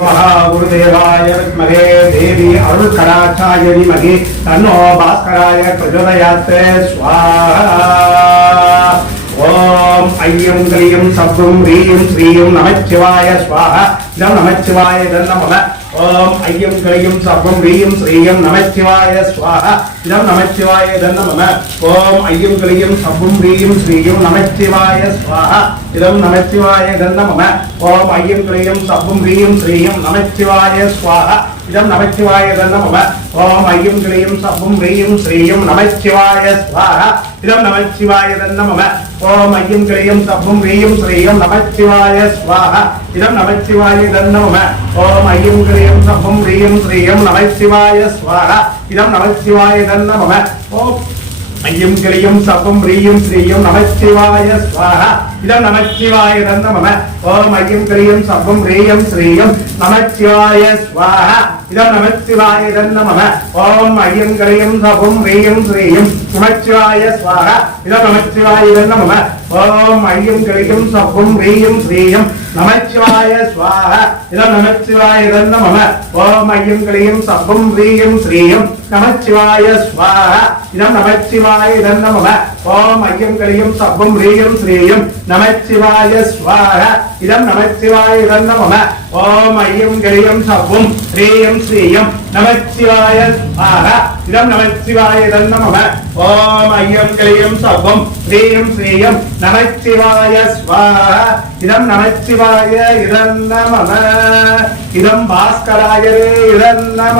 महागुरुदेवाय विद्महे देवी अरुणकराचार्य विमहे तन्नो भास्कराय प्रचोदयात्। स्वाहा। ஐயம் கிரியம் சப்தம் ரீயம் ஸ்ரீயம் நமச்சிவாய ஸ்வாக இதம் நமச்சிவாய இதம் நம ஓம் ஐயம் கிரியம் சப்தம் ரீயம் ஸ்ரீயம் நமச்சிவாய ஸ்வாக இதம் நமச்சிவாய இதம் நம ஓம் ஐயம் கிரியம் சப்தம் ரீயம் ஸ்ரீயம் நமச்சிவாய ஸ்வாக இதம் நமச்சிவாய இதம் நம ஓம் ஐயம் கிரியம் சப்தம் ரீயம் ஸ்ரீயம் நமச்சிவாய ஸ்வாக இதம் நமச்சிவாய இதம் நம ஓம் ஐயம் கிரியம் சப்தம் ரீயம் ஸ்ரீயம் நமச்சிவாய ஸ்வாக இதம் நமச்சிவாய இதம் நம ஓம் ஐயம் கிரியம் தப்பும் ரீயும் ஸ்ரீயம் நமச்சிவாய ஸ்வாக இதம் நமச்சிவாய இதம் நம ஓம் ஐயம் கிரியம் தப்பும் ரீயும் ஸ்ரீயம் நமச்சிவாய ஸ்வாக இதம் நமச்சிவாய இதம் நம ஓம் ஐயம் கிளியும் சபம் ரீயும் ஸ்ரீயும் நமச்சிவாய ஸ்வாக இதம் நமச்சிவாய தந்தமம ஓம் ஐயம் கிளியும் சபம் ரீயம் ஸ்ரீயும் நமச்சிவாய ஸ்வாக இதம் நமச்சிவாய தந்தமம ஓம் ஐயம் கிளியும் சபம் ரீயும் ஸ்ரீயும் நமச்சிவாய ஸ்வாஹா இதம் நமச்சிவாய இதம் நம ஓம் ஐயும் கிளியும் சப்பும் ரீயும் ஸ்ரீயும். நமச்சிவாய ஸ்வாஹா இதம் நமச்சிவாய இதம் நம ஓம் ஐயும் கிளியும் சப்பும் ரீயும் ஸ்ரீயும். நமச்சிவாய ஸ்வாஹா இதம் நமச்சிவாய இதம் நம ஓம் ஐயம் கிளியும் சப்பும் ரீயும் ஸ்ரீயும். நமச்சிவாய ஸ்வாஹா இதம் நமச்சிவாய இதம் நம ஓம் ஐயம் கிளியும் சப்பும் ரீயும் ஸ்ரீயும். நமச்சிவாய ஸ்வாஹா இதம் நமச்சிவாய இதம் நம ஓம் ஐயம் கிளியம் சப்பம் ஸ்ரீயம் ஸ்ரீயம் நமச்சிவாய ஸ்வாஹா இதம் நமச்சிவாய இதம் நம இதம் பாஸ்கராயரே இதம் நம